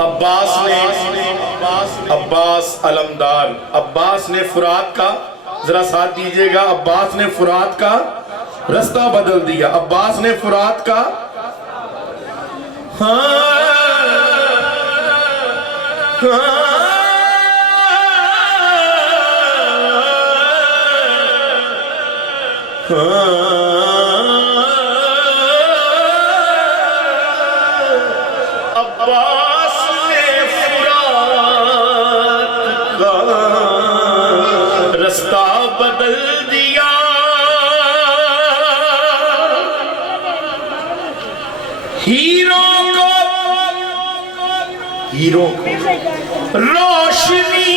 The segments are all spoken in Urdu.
عباس علمدار، عباس نے فرات کا، ذرا ساتھ دیجئے گا، عباس نے فرات کا رستہ بدل دیا، عباس نے فرات کا عباس نے فرات کا رستہ بدل دیا، ہیروں کو روشنی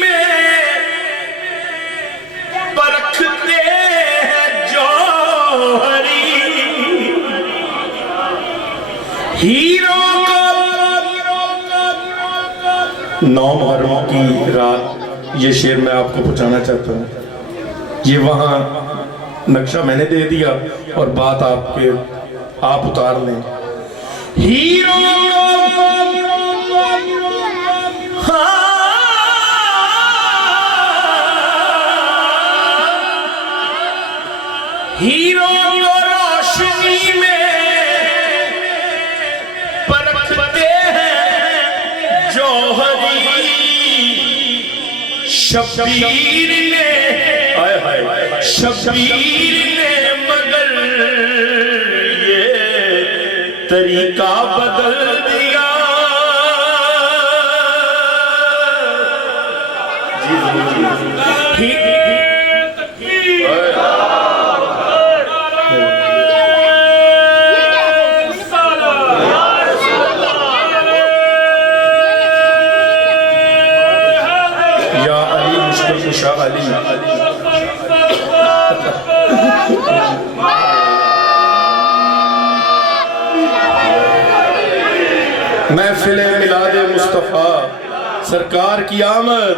میں پرکھتے ہیں جوہری، ہیروں کو 9 محرم کی رات، یہ شعر میں آپ کو پہنچانا چاہتا ہوں، یہ وہاں نقشہ میں نے دے دیا اور بات آپ اتار لیں۔ ہیروں کو روشنی میں پرکھتے ہیں جوہری، شبیر نے مگر یہ طریقہ بدل دیا۔ یا علی مشکل شاہ علی، محفل میلاد مصطفیٰ سرکار کی آمد،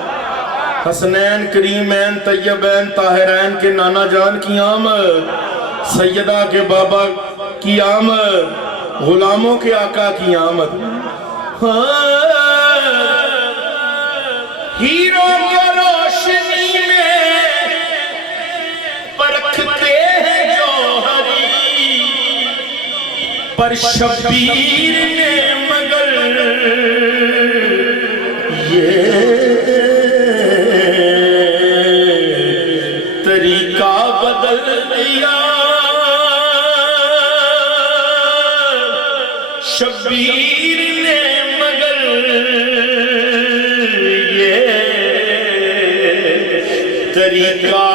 حسنین کریمین طیبین طاہرین کے نانا جان کی آمد، سیدہ کے بابا کی آمد، غلاموں کے آقا کی آمد۔ ہیروں کو روشنی میں پرکھتے ہیں جوہری، پر شبیر نے مگر یہ طریقہ بدل دیا۔ شبیر نے مگر یہ طریقہ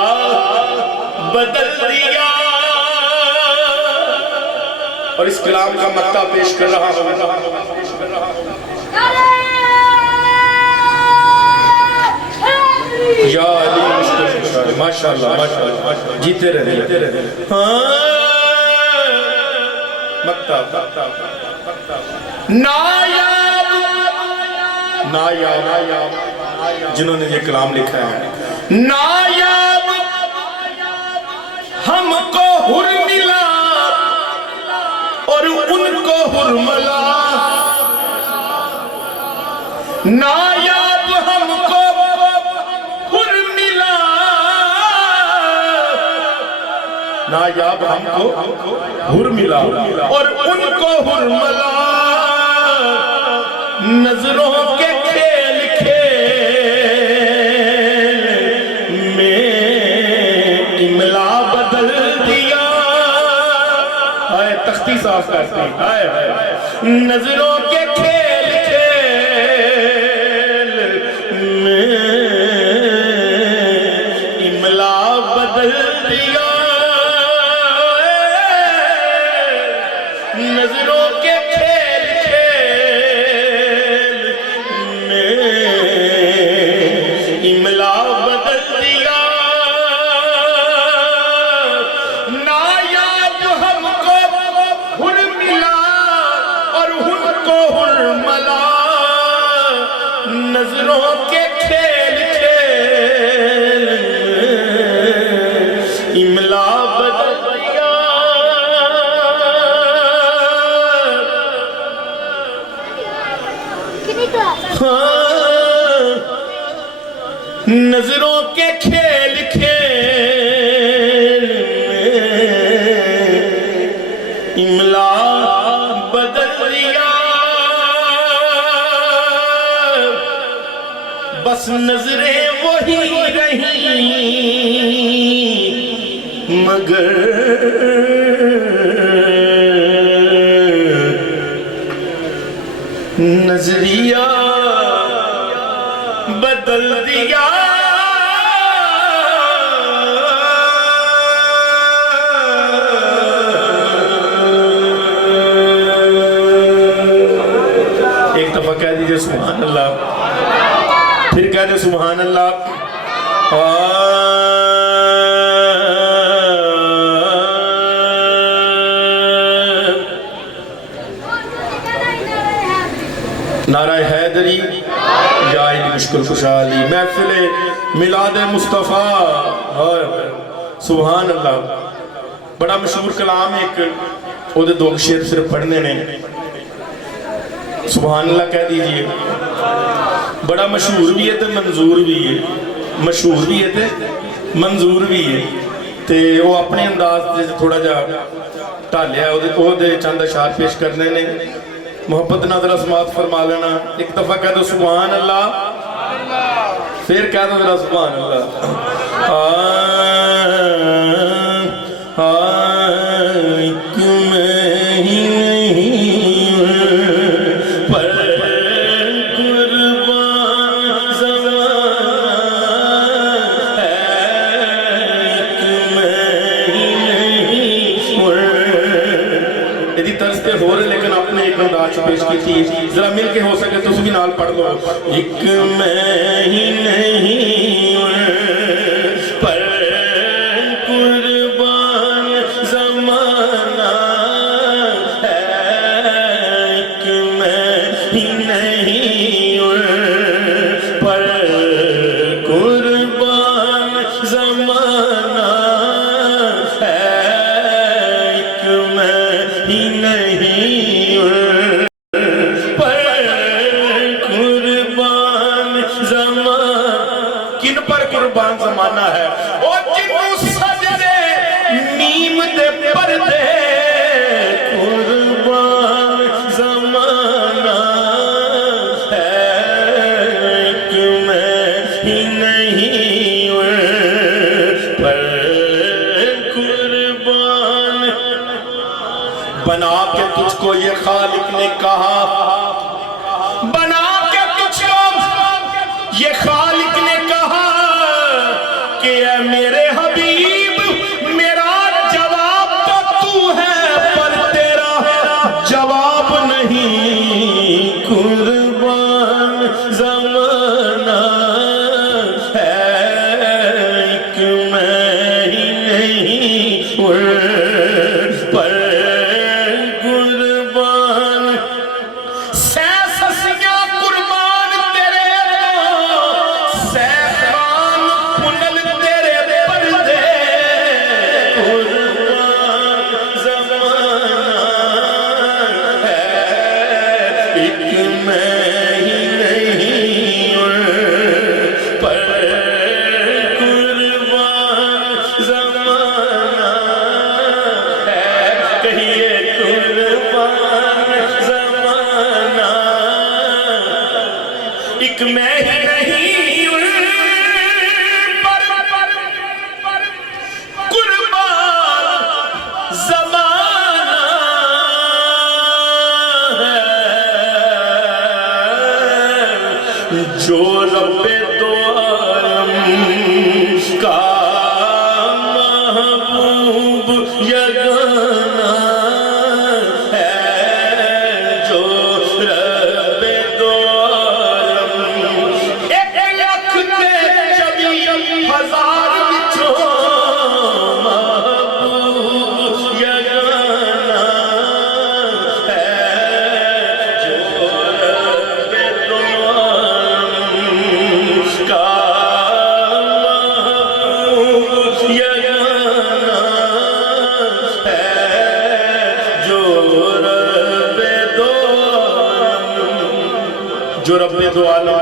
بدل دیا۔ اور اس کلام کا مقطع پیش کر رہا ہوں۔ یا علی مشکل، ماشاءاللہ جیتے رہے۔ مقطع نایاب جنہوں نے یہ کلام لکھا ہے، نایاب ہم کو حر ملا اور ان کو حر ملا، نایاب ہم کو حر ملا، نایاب ہم کو حر ملا اور ان کو حر ملا، نظروں کے کھیل کھیل میں املا بدل دیا۔ آئے تختی صاف کرتے ہیں، نظروں کے کھیل کھیل میں املا بدل دیا، نظروں کے کھیل کھیل میں املا بدل دیا۔ نایاب ہم کو حر ملا اور ان کو حر ملا، نظروں کے کھیل کھیل میں املا بدل دیا۔ ہاں نظروں کے کھیل کھیل املا بدل دیا بس نظریں وہی رہیں مگر نظریہ بدل دیا ایک دفعہ کہہ دیجئے سبحان اللہ پھر کہہ دے سبحان اللہ نعرہ حیدری یا مشکل خوشحالی محفل میلاد مصطفیٰ سبحان اللہ بڑا مشہور کلام ایک وہ دو شعر صرف پڑھنے نے سبحان اللہ کہہ دیجئے بڑا مشہور بھی ہے تے منظور بھی ہے مشہور بھی ہے تے منظور بھی ہے تے وہ اپنے انداز سے تھوڑا جا ٹالیا وہ دے چند اشعار پیش کرنے نے محبت نظر سماعت فرما لینا ایک دفعہ کہہ دو سبحان اللہ پھر کہہ دو ذرا سبحان اللہ ایک میں ہی نہیں پر قربان زمان ہے ایک میں ہی نہیں یدی طرز پہ ہو رہے لیکن اپنے ایک انداز پیش کی تھی ذرا مل کے ہو سکے تو اس بھی نال پڑھ لو ایک میں ہی نہیں پر قربان زمانہ ہے ایک میں ہی نہیں پر قربان زمانہ ہے ایک میں ہی نہیں پر قربان زمانہ کن پر قربان زمانہ ہے او جنو سجدے نیم دے پردے قربان زمانہ ہے ایک میں ہی نہیں پر قربان بنا کے تجھ کو یہ خالق نے کہا بنا کے تجھ کو یہ خالق نے کہا کہ اے میرے حبیب میرا جواب تو تو ہے پر تیرا جواب نہیں قربان زمانہ ہے ایک میں ہی نہیں پر قربان سیسسیاں قربان تیرے سیخان پنل تیرے پردے قربان زمانہ ہے ایک میں ہی نہیں پر قربان زمانہ ہے کہیے قربان زمانہ ایک میں ہی نہیں پر قربان زمانہ ہے جو رب دو عالم کا محبوب یگانہ ہے جو رب دو عالم ایک لکھ تے چوی ہزار وچوں محبوب یگانہ ہے جو رب دو عالم کا محبوب یگانہ جو رب دو عالم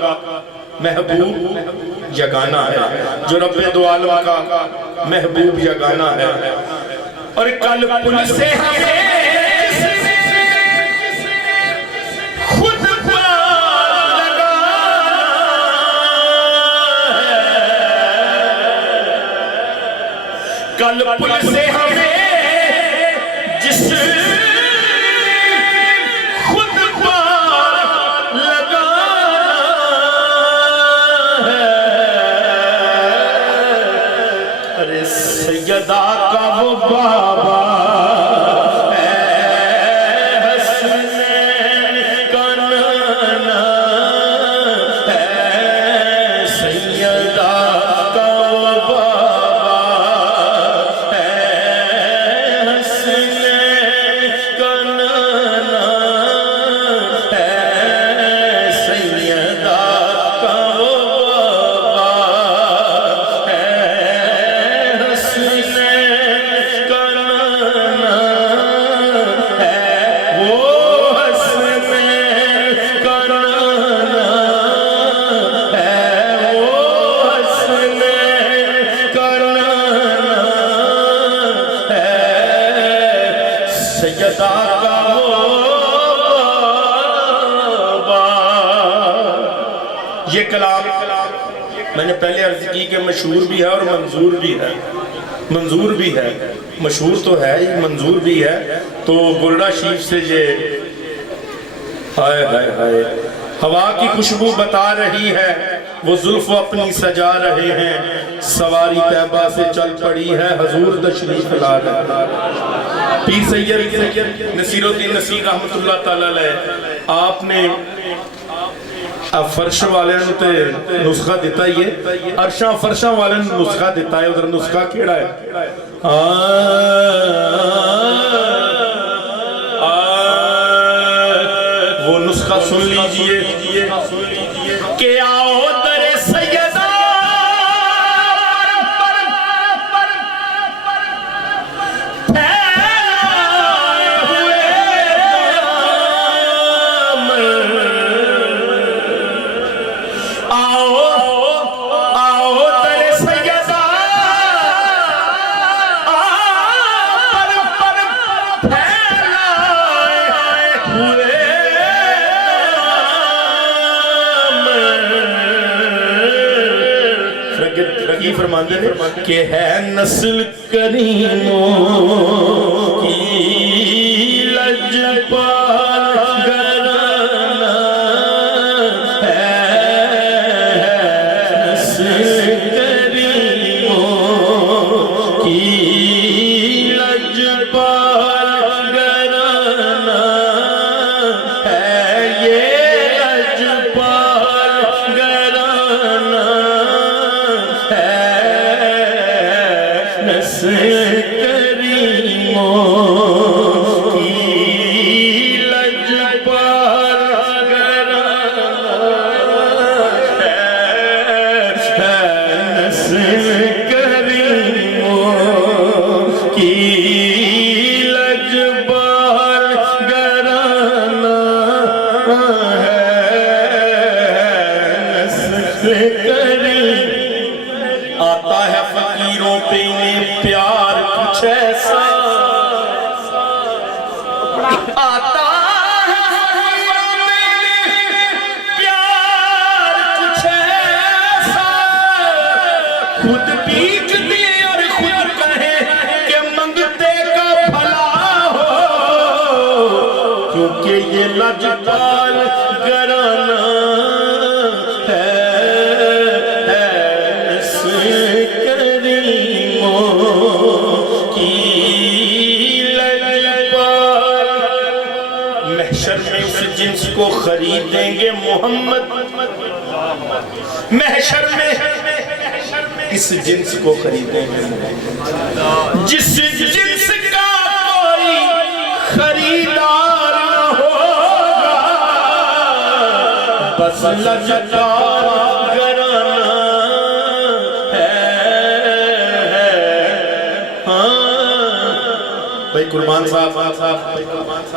کا محبوب یگانہ ہے، جو رب دو عالم کا محبوب یگانہ ہے۔ اور کل پولیس سے ہمیں خود لگا کل پولیس سے ہمیں جس خود لگا ارے سیدہ کا وہ بابا یہ کلام میں نے پہلے عرض کی کہ مشہور بھی ہے اور منظور بھی ہے، منظور بھی ہے، مشہور تو ہے ہی، منظور بھی ہے۔ تو گلڑا شیف سے یہ ہائے ہائے ہائے ہوا کی خوشبو بتا رہی ہے، وہ زلف اپنی سجا رہے ہیں، سواری طیبہ سے چل پڑی ہے، حضور تشریف لا رہے ہیں۔ پیر سید نصیر الدین نصیر رحمت اللہ تعالیٰ علیہ آپ نے فرش والے تے نسخہ دیتا ہی ہے، عرشاں فرشاں والے نسخہ دیتا ہے، ادھر نسخہ کیڑا ہے وہ نسخہ سن لیجئے کہ آؤ در سیدہ فرماندے کہ ہے نسل کریموں کی لجپال گھرانہ ہے، نسل کریموں کی لجپال گھرانہ ہے، یہ لجپال گھرانہ ہے، کریموں کی لجپال گھرانہ ہے، نسل کریموں کی لجپال گھرانہ ہے، نسل کریم آتا ہے فقیروں پہ پیار کچھ ایسا، آتا ہے فقیروں پہ پیار کچھ ایسا، خود بیچتے اور خود کہے کہ منگتے کا بھلا ہو، کیونکہ یہ لجپال گھرانہ جنس کو خریدیں گے محمد، محشر میں اس جنس کو خریدیں گے محمد، جس جنس کا کوئی خریدار نہ ہوگا، بس لجپال گھرانہ ہے۔ ہاں بھائی قربان صاحب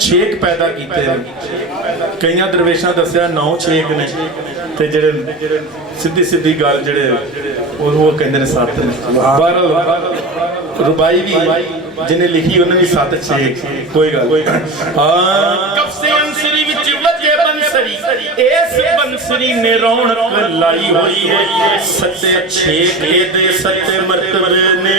ਛੇਕ ਪੈਦਾ ਕੀਤੇ ਨੇ ਕਈਆਂ ਦਰਵੇਸ਼ਾਂ ਦੱਸਿਆ 9 ਛੇਕ ਨੇ ਤੇ ਜਿਹੜੇ ਸਿੱਧੀ ਸਿੱਧੀ ਗੱਲ ਜਿਹੜੇ ਉਹ ਕਹਿੰਦੇ ਨੇ 7 ਨੇ ਬਹਰਹਾਲ ਰੁਬਾਈ ਵੀ ਜਿਹਨੇ ਲਿਖੀ ਉਹਨੇ ਵੀ 7 ਛੇਕ ਕੋਈ ਗੱਲ ਹਾਂ ਕਫਸੇ ਅੰਸਰੀ ਵਿੱਚ ਵਜੇ ਬੰਸਰੀ ਇਸ ਬੰਸਰੀ ਨੇ ਰੌਣਕ ਲਾਈ ਹੋਈ ਹੈ ਸੱਤੇ ਛੇਕ ਇਹਦੇ ਸੱਤੇ ਮਰਤਬੇ ਨੇ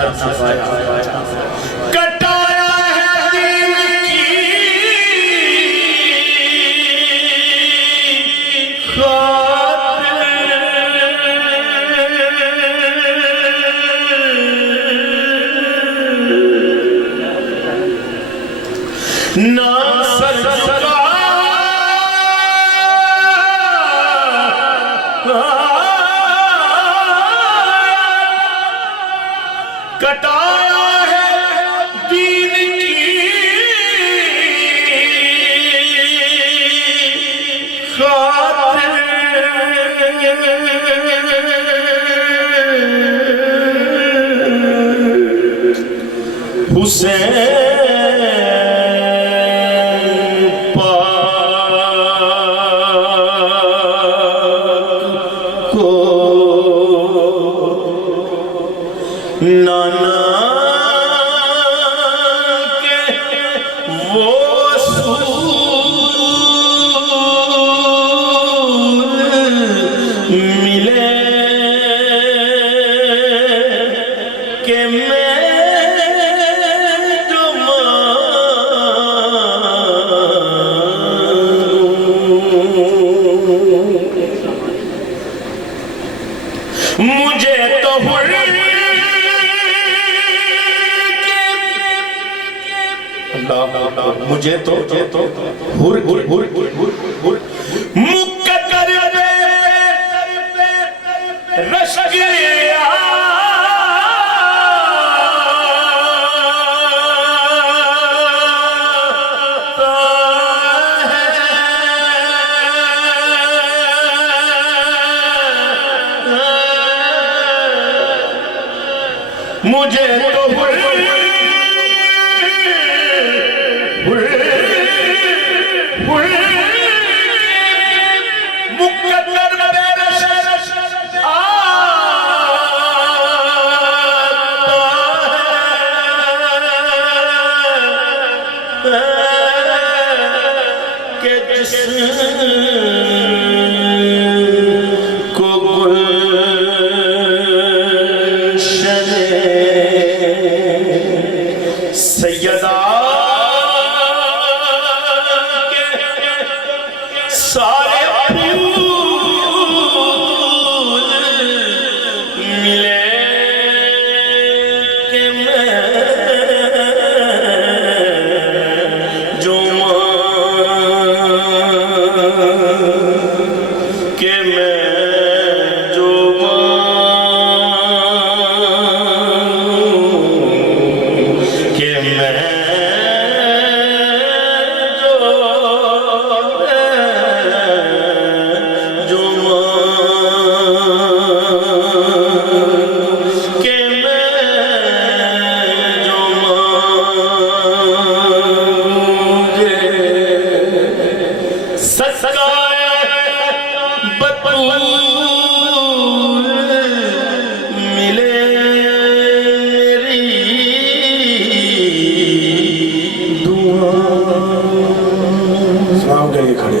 نہ پایا کٹایا ہے دین کی خاطر نہ سر جھکا کٹایا ہے دین کی خاطر حسین پاک کو نانا کے وہ سول ملے کہ میں جو مانگوں مجھے تو مجھے تو مقدر رشک مجھے تو مقدر کہ جس کو گلشن سیدہ کے سارے پھول ملے کہ میں جو کہ میں جو کہ میں کھڑے